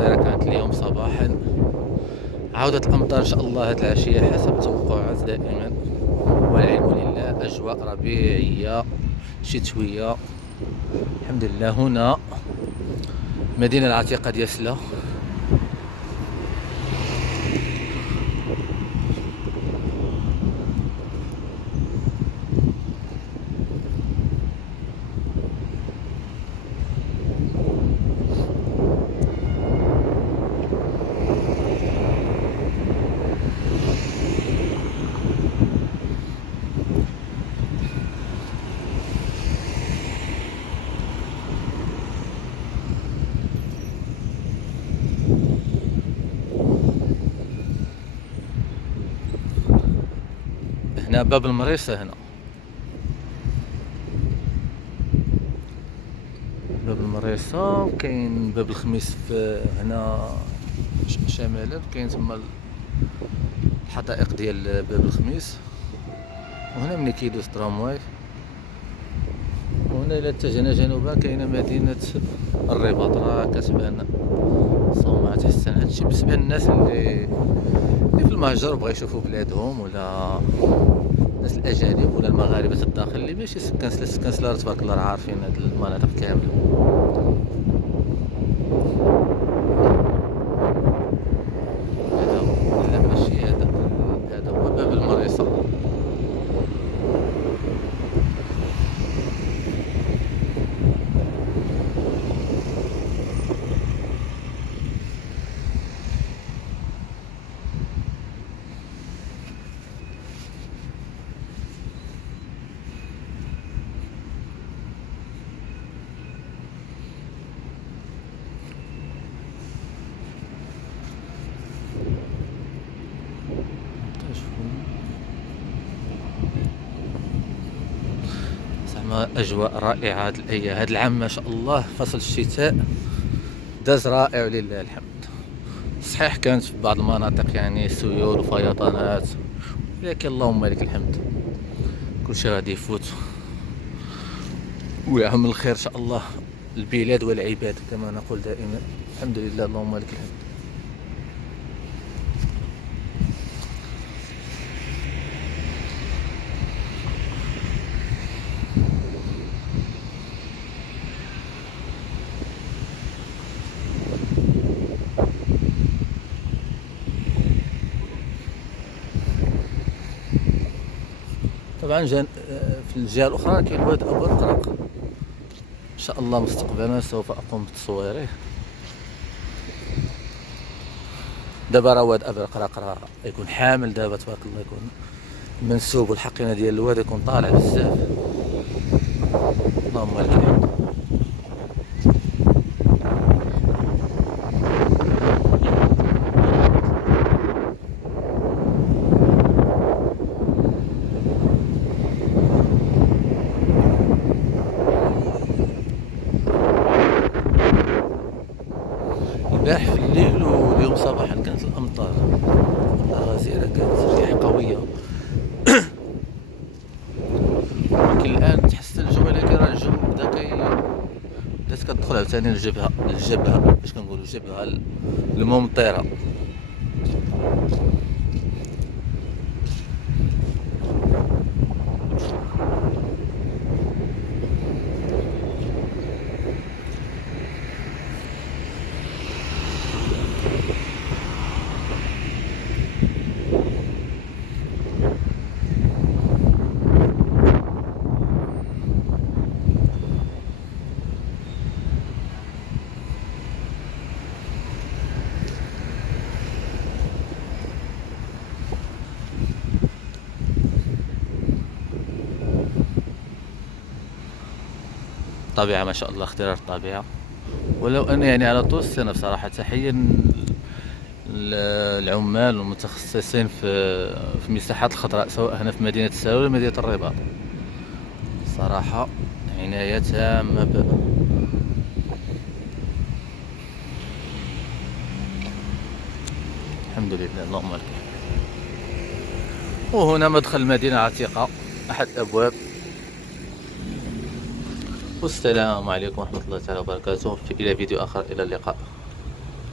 المطيرة كانت اليوم صباحا. عودة الأمطار إن شاء الله هذه العشية حسب التوقعات دائما، والعلم لله. أجواء ربيعية شتوية الحمد لله. هنا المدينة العتيقة ديال سلا. هنا باب المريصة، هنا باب المريصة، وكاين باب الخميس في هنا شمالا، كاين تما الحدائق ديال باب الخميس. وهنا ملي كيدوز ترامواي. وهنا الى اتجهنا جنوبا كاينه مدينة الرباط، راه كتبان صومعة تحسن. هادشي بالنسبة للناس اللي في المهجر بغا يشوفوا بلادهم، ولا الناس الاجانب ولا المغاربه الداخل اللي ماشي سكان سلا، تبارك الله راه عارفين هاد المناطق كامله. هذا لا ماشي هذا هو باب المريصه. زعما اجواء رائعه هاد الايام. هاد العام ما شاء الله فصل الشتاء داز رائع ولله الحمد. صحيح كانت في بعض المناطق يعني سيول وفيضانات، لكن اللهم لك الحمد كلشي غادي يفوت ويعم الخير ان شاء الله البلاد والعباد كما نقول دائما. الحمد لله اللهم لك الحمد. طبعا في الجهه الاخرى كاين واد ابو القرق، ان شاء الله مستقبلا سوف اقوم بتصويره. دابا راه واد ابو القرق راه يكون حامل دابا تبارك الله، يكون منسوب والحقينه ديال الواد يكون طالع بزاف. اللهم لك الحمد. البارح في الليل واليوم صباحا كانت الامطار غزيره، كانت رياح قويه. ولكن الان تحسن الجو، ولكن راه الجو بدات كتدخل عاوتاني الجبهه باش كنقولوا الجبهه الممطره. طبيعه ما شاء الله، اختيار الطبيعه. ولو ان يعني على طول السنه بصراحه تحيه العمال والمتخصصين في المساحات الخضراء، سواء هنا في مدينة السلام ولا مدينة الرباط. صراحة عناية تامة الحمد لله اللهم لك. وهنا مدخل المدينة العتيقة، أحد الأبواب. والسلام عليكم ورحمة الله تعالى وبركاته، إلى فيديو آخر، إلى اللقاء.